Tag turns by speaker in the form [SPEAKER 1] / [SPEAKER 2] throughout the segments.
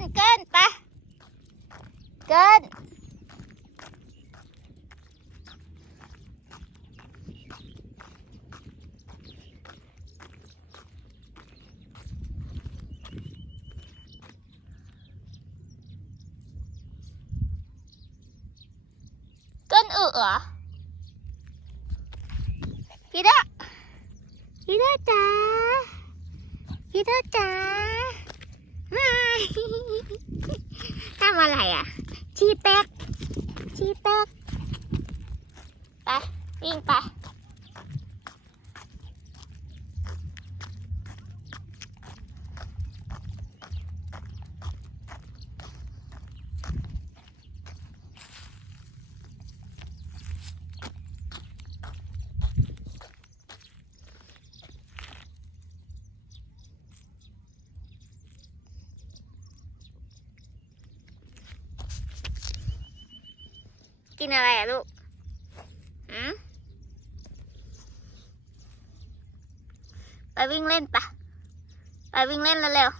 [SPEAKER 1] นเกินปะเกินกินอึเหรอพี่เด้อพี่เด้อจ้าพี่เด้อจ้า อะไรอะ ชีเตกชีเตกไปวิ่งไป กินอะไรอะลูกหืมไปวิ่งเล่นปะไปวิ่งเล่นเร็ว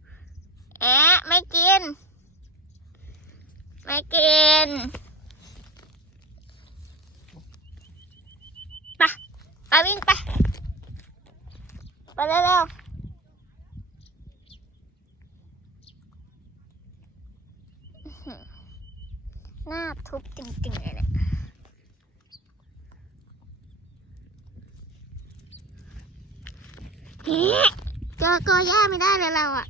[SPEAKER 1] ๆแอะไม่กิน ไม่กินไปไปวิ่งไปไปเร็วๆ嗯 หน้าทุบจริงๆเลยเนี่ยเจอกอย่าไม่ได้เลยเราอะ